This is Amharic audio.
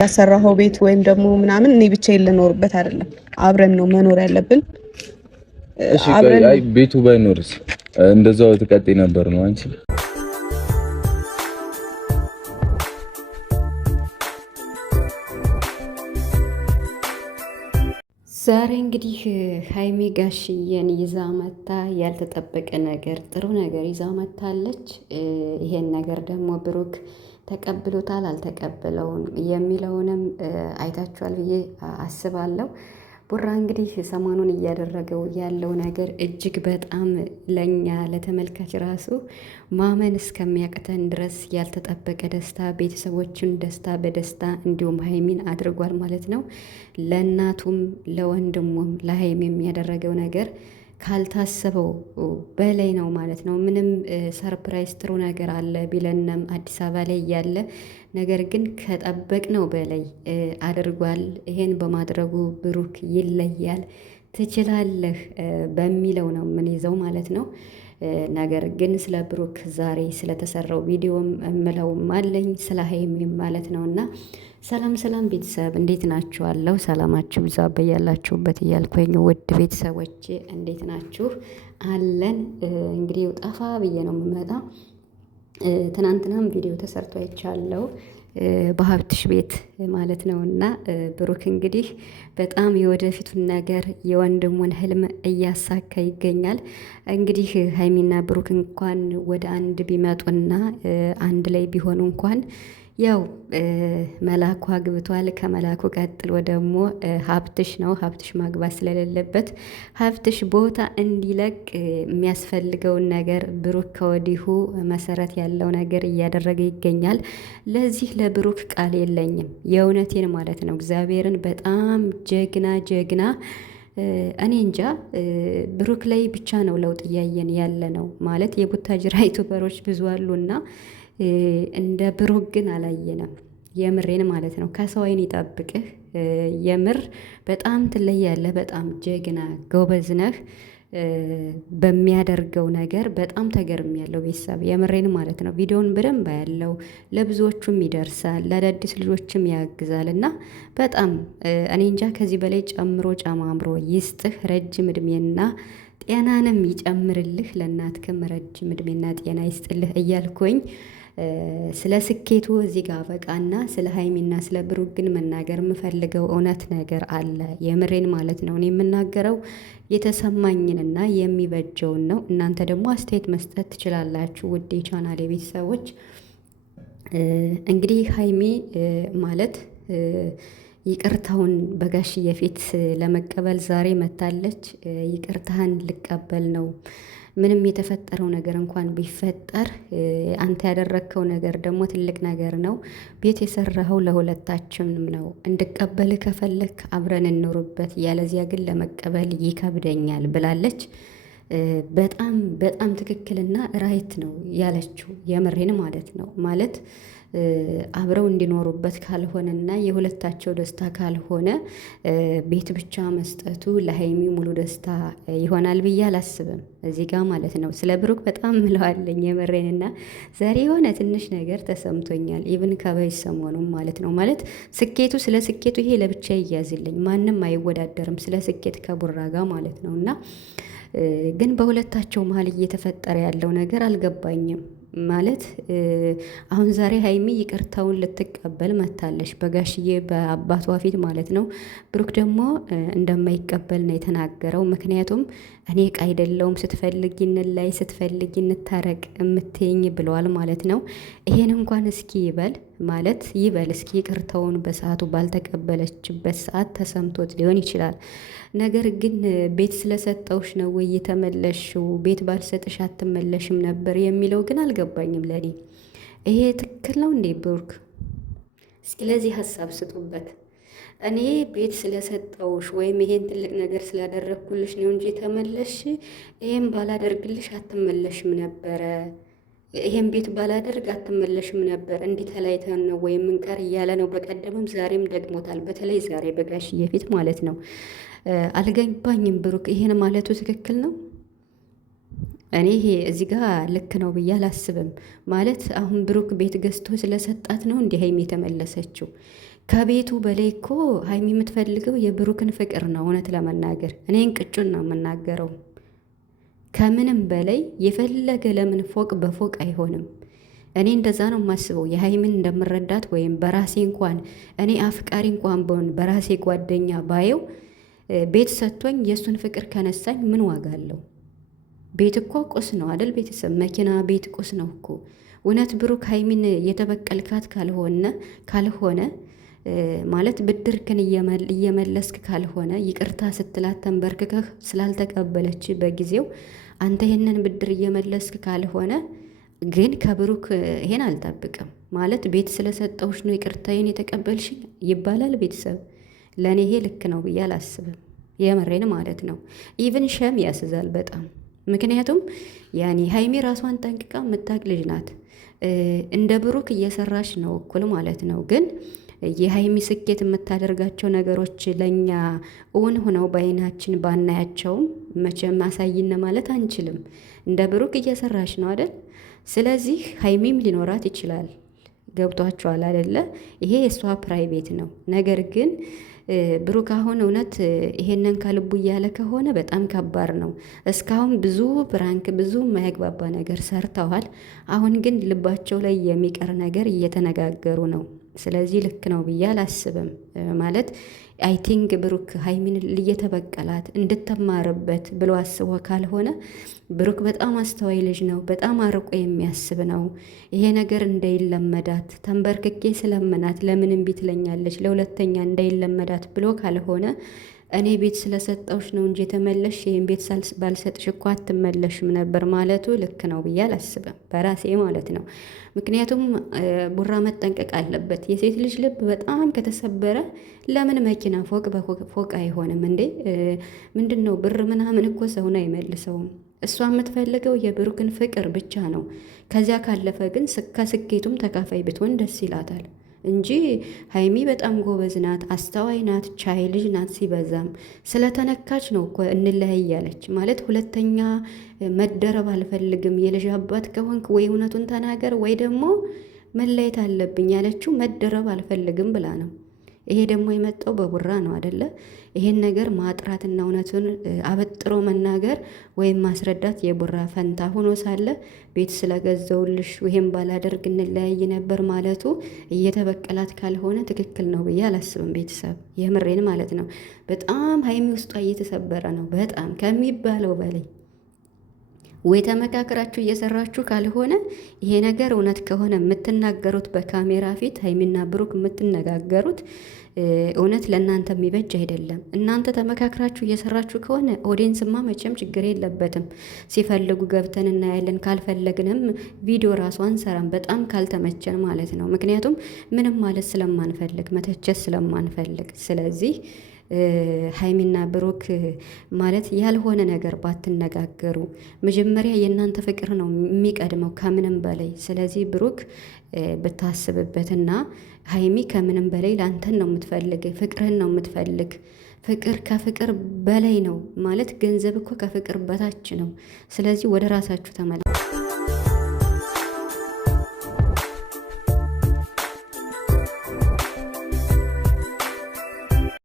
ያሰራኸው ቤት ወይም ደግሞ ምናምን እኔ ብቻዬን ልኖርበት አይደለም፣ አብረን ነው መኖር ያለብን። እሺ አይ ቤቱ ባይኖርስ እንደዛው ተቀጥይ ነበር ነው አንቺ? ዛሬ እንግዲህ ሀይሚ ጋሽዬን ይዛ መታ ያልተጠበቀ ነገር ጥሩ ነገር ይዛ መታለች። ይሄን ነገር ደግሞ ብሩክ ተቀብሎታል አልተቀበለውም የሚለውንም አይታችኋል ብዬ አስባለሁ። ቡራ እንግዲህ ሰሞኑን እያደረገው ያለው ነገር እጅግ በጣም ለኛ ለተመልካች ራሱ ማመን እስከሚያቅተን ድረስ ያልተጠበቀ ደስታ፣ ቤተሰቦችን ደስታ በደስታ እንዲሁም ሀይሚን አድርጓል ማለት ነው። ለእናቱም ለወንድሙም ለሀይሚም ያደረገው ነገር ካልታሰበው በላይ ነው ማለት ነው። ምንም ሰርፕራይዝ ጥሩ ነገር አለ ቢለንም አዲስ አበባ ላይ እያለ ነገር ግን ከጠበቅነው በላይ አድርጓል። ይሄን በማድረጉ ብሩክ ይለያል፣ ትችላለህ በሚለው ነው የምንይዘው ማለት ነው። ነገር ግን ስለ ብሩክ ዛሬ ስለተሰራው ቪዲዮም እምለውም አለኝ ስለ ሀይሚም ማለት ነው። እና ሰላም ሰላም ቤተሰብ እንዴት ናችኋለሁ? ሰላማችሁ ብዛ በያላችሁበት እያልኩኝ ውድ ቤተሰቦቼ እንዴት ናችሁ? አለን እንግዲህ ጠፋ ብዬ ነው የምመጣ። ትናንትናም ቪዲዮ ተሰርቶ አይቻለሁ በሀብትሽ ቤት ማለት ነው። እና ብሩክ እንግዲህ በጣም የወደፊቱን ነገር የወንድሙን ህልም እያሳካ ይገኛል። እንግዲህ ሀይሚና ብሩክ እንኳን ወደ አንድ ቢመጡና አንድ ላይ ቢሆኑ እንኳን ያው መላኩ አግብቷል። ከመላኩ ቀጥሎ ደግሞ ሀብትሽ ነው። ሀብትሽ ማግባት ስለሌለበት ሀብትሽ ቦታ እንዲለቅ የሚያስፈልገውን ነገር ብሩክ ከወዲሁ መሰረት ያለው ነገር እያደረገ ይገኛል። ለዚህ ለብሩክ ቃል የለኝም፣ የእውነቴን ማለት ነው። እግዚአብሔርን በጣም ጀግና ጀግና እኔ እንጃ ብሩክ ላይ ብቻ ነው ለውጥ እያየን ያለ ነው ማለት የቡታጅራ ዩቱበሮች ብዙ አሉና እንደ ብሩክ ግን አላየንም። የምሬን ማለት ነው። ከሰው አይን ይጠብቅህ። የምር በጣም ትለያለህ። በጣም ጀግና ጎበዝ ነህ። በሚያደርገው ነገር በጣም ተገርሚያለሁ ቤተሰብ፣ የምሬን ማለት ነው። ቪዲዮውን በደንብ ያለው ለብዙዎቹም ይደርሳል፣ ለአዳዲስ ልጆችም ያግዛል እና በጣም እኔ እንጃ ከዚህ በላይ ጨምሮ ጨማምሮ ይስጥህ፣ ረጅም እድሜና ጤናንም ይጨምርልህ፣ ለእናትክም ረጅም እድሜና ጤና ይስጥልህ እያልኩኝ ስለ ስኬቱ እዚህ ጋር በቃና ስለ ሀይሚና ስለ ብሩክ ግን መናገር የምፈልገው እውነት ነገር አለ። የምሬን ማለት ነው። እኔ የምናገረው የተሰማኝንና የሚበጀውን ነው። እናንተ ደግሞ አስተያየት መስጠት ትችላላችሁ። ውድ የቻናሌ ቤተሰቦች እንግዲህ ሀይሚ ማለት ይቅርታውን በጋሽዬ ፊት ለመቀበል ዛሬ መታለች። ይቅርታህን ልቀበል ነው፣ ምንም የተፈጠረው ነገር እንኳን ቢፈጠር አንተ ያደረግከው ነገር ደግሞ ትልቅ ነገር ነው። ቤት የሰራኸው ለሁለታችንም ነው። እንድቀበል ከፈለክ አብረን እንኖርበት፣ ያለዚያ ግን ለመቀበል ይከብደኛል ብላለች። በጣም በጣም ትክክልና ራይት ነው ያለችው። የምሬን ማለት ነው። ማለት አብረው እንዲኖሩበት ካልሆነና የሁለታቸው ደስታ ካልሆነ ቤት ብቻ መስጠቱ ለሀይሚ ሙሉ ደስታ ይሆናል ብዬ አላስብም። እዚህ ጋር ማለት ነው። ስለ ብሩክ በጣም ምለዋለኝ የምሬንና ዛሬ የሆነ ትንሽ ነገር ተሰምቶኛል። ኢቭን ከበይ ሰሞኑም ማለት ነው። ማለት ስኬቱ ስለ ስኬቱ ይሄ ለብቻ ይያዝልኝ፣ ማንም አይወዳደርም ስለ ስኬት ከቡራ ጋር ማለት ነው። እና ግን በሁለታቸው መሀል እየተፈጠረ ያለው ነገር አልገባኝም። ማለት አሁን ዛሬ ሀይሚ ይቅርታውን ልትቀበል መታለች በጋሽዬ በአባቷ ፊት ማለት ነው። ብሩክ ደግሞ እንደማይቀበል ነው የተናገረው። ምክንያቱም እኔ ዕቃ አይደለሁም ስትፈልጊ እንላይ ስትፈልጊ እንታረቅ የምትይኝ ብለዋል ማለት ነው። ይሄን እንኳን እስኪ ይበል ማለት ይበል እስኪ ይቅርታውን በሰዓቱ ባልተቀበለችበት ሰዓት ተሰምቶት ሊሆን ይችላል። ነገር ግን ቤት ስለሰጠውሽ ነው ወይ የተመለሽው? ቤት ባልሰጥሽ አትመለሽም ነበር የሚለው ግን አልገባኝም ለኔ። ይሄ ትክክል ነው እንዴ ብሩክ? እስኪ ለዚህ ሀሳብ ስጡበት። እኔ ቤት ስለሰጠውሽ ወይም ይሄን ትልቅ ነገር ስላደረግኩልሽ ነው እንጂ ተመለሽ፣ ይሄን ባላደርግልሽ አትመለሽም ነበረ፣ ይሄን ቤት ባላደርግ አትመለሽም ነበር፣ እንዲህ ተለያይተን ነው ወይም እንቀር እያለ ነው። በቀደምም ዛሬም ደግሞታል። በተለይ ዛሬ በጋሽዬ ፊት ማለት ነው። አልገባኝም ብሩክ ይሄን ማለቱ ትክክል ነው? እኔ ይሄ እዚህ ጋር ልክ ነው ብዬ አላስብም። ማለት አሁን ብሩክ ቤት ገዝቶ ስለሰጣት ነው እንዲህ ሀይሚ የተመለሰችው። ከቤቱ በላይ እኮ ሀይሚ የምትፈልገው የብሩክን ፍቅር ነው። እውነት ለመናገር እኔን ቅጩን ነው የምናገረው። ከምንም በላይ የፈለገ ለምን ፎቅ በፎቅ አይሆንም። እኔ እንደዛ ነው የማስበው። የሀይሚን እንደምረዳት ወይም በራሴ እንኳን እኔ አፍቃሪ እንኳን በሆን በራሴ ጓደኛ ባየው ቤት ሰጥቶኝ የእሱን ፍቅር ከነሳኝ ምን ዋጋ አለው? ቤት እኮ ቁስ ነው አደል? ቤተሰብ መኪና፣ ቤት ቁስ ነው እኮ። እውነት ብሩክ ሀይሚን የተበቀልካት ካልሆነ ማለት ብድርክን እየመለስክ ካልሆነ ይቅርታ ስትላት ተንበርክከህ ስላልተቀበለች በጊዜው አንተ ይህንን ብድር እየመለስክ ካልሆነ ግን ከብሩክ ይሄን አልጠብቅም። ማለት ቤት ስለሰጠውሽ ነው ይቅርታዬን የተቀበልሽኝ ይባላል? ቤተሰብ ለእኔ ይሄ ልክ ነው ብዬ አላስብም። የመሬን ማለት ነው። ኢቭን ሸም ያስዛል በጣም። ምክንያቱም ያኔ ሀይሚ ራሷን ጠንቅቃ የምታቅ ልጅ ናት። እንደ ብሩክ እየሰራች ነው እኩል ማለት ነው። ግን የሀይሚ ስኬት የምታደርጋቸው ነገሮች ለእኛ እውን ሆነው በአይናችን ባናያቸውም መቼም አሳይነ ማለት አንችልም። እንደ ብሩክ እየሰራች ነው አይደል? ስለዚህ ሀይሚም ሊኖራት ይችላል። ገብቷቸዋል አይደለ? ይሄ የእሷ ፕራይቬት ነው። ነገር ግን ብሩክ አሁን እውነት ይሄንን ከልቡ እያለ ከሆነ በጣም ከባድ ነው። እስካሁን ብዙ ፕራንክ፣ ብዙ የማያግባባ ነገር ሰርተዋል። አሁን ግን ልባቸው ላይ የሚቀር ነገር እየተነጋገሩ ነው። ስለዚህ ልክ ነው ብዬ አላስብም። ማለት አይ ቲንክ ብሩክ ሀይሚን እየተበቀላት እንድትማርበት ብሎ አስቦ ካልሆነ ብሩክ በጣም አስተዋይ ልጅ ነው። በጣም አርቆ የሚያስብ ነው። ይሄ ነገር እንዳይለመዳት ተንበርክኬ ስለመናት ለምን እምቢ ትለኛለች ለሁለተኛ እንዳይለመዳት ብሎ ካልሆነ እኔ ቤት ስለሰጠውሽ ነው እንጂ የተመለሽ ይህን ቤት ባልሰጥሽ እኮ አትመለሽም ነበር ማለቱ ልክ ነው ብዬ አላስብም፣ በራሴ ማለት ነው። ምክንያቱም ቡራ መጠንቀቅ አለበት። የሴት ልጅ ልብ በጣም ከተሰበረ ለምን መኪና ፎቅ በፎቅ አይሆንም እንዴ? ምንድን ነው ብር ምናምን እኮ ሰውን አይመልሰውም። እሷ የምትፈልገው የብሩክን ፍቅር ብቻ ነው። ከዚያ ካለፈ ግን ከስኬቱም ተካፋይ ብትሆን ደስ ይላታል እንጂ ሀይሚ በጣም ጎበዝ ናት፣ አስተዋይ ናት፣ ቻይ ልጅ ናት። ሲበዛም ስለተነካች ነው እኮ እንለያይ ያለች። ማለት ሁለተኛ መደረብ አልፈልግም፣ የልጅ አባት ከሆንክ ወይ እውነቱን ተናገር ወይ ደግሞ መለየት አለብኝ ያለችው መደረብ አልፈልግም ብላ ነው። ይሄ ደግሞ የመጣው በቡራ ነው አደለ? ይሄን ነገር ማጥራትና እውነቱን አበጥሮ መናገር ወይም ማስረዳት የቡራ ፈንታ ሆኖ ሳለ ቤት ስለገዘውልሽ ይሄን ባላደርግ እንለያይ ነበር ማለቱ እየተበቀላት ካልሆነ ትክክል ነው ብዬ አላስብም። ቤተሰብ የምሬን ማለት ነው። በጣም ሀይሚ ውስጧ እየተሰበረ ነው፣ በጣም ከሚባለው በላይ። ወይ ተመካከራችሁ እየሰራችሁ ካልሆነ ይሄ ነገር እውነት ከሆነ የምትናገሩት በካሜራ ፊት ሀይሚና ብሩክ የምትነጋገሩት እውነት ለእናንተ የሚበጅ አይደለም። እናንተ ተመካክራችሁ እየሰራችሁ ከሆነ ኦዲየንስማ መቼም ችግር የለበትም። ሲፈልጉ ገብተን እናያለን፣ ካልፈለግንም ቪዲዮ ራሱ አንሰራም፣ በጣም ካልተመቸን ማለት ነው። ምክንያቱም ምንም ማለት ስለማንፈልግ፣ መተቸት ስለማንፈልግ። ስለዚህ ሀይሚና ብሩክ ማለት ያልሆነ ነገር ባትነጋገሩ። መጀመሪያ የእናንተ ፍቅር ነው የሚቀድመው ከምንም በላይ። ስለዚህ ብሩክ ብታስብበትና ሀይሚ ከምንም በላይ ለአንተን ነው የምትፈልግ፣ ፍቅርህን ነው የምትፈልግ። ፍቅር ከፍቅር በላይ ነው ማለት ገንዘብ እኮ ከፍቅር በታች ነው። ስለዚህ ወደ ራሳችሁ ተመለ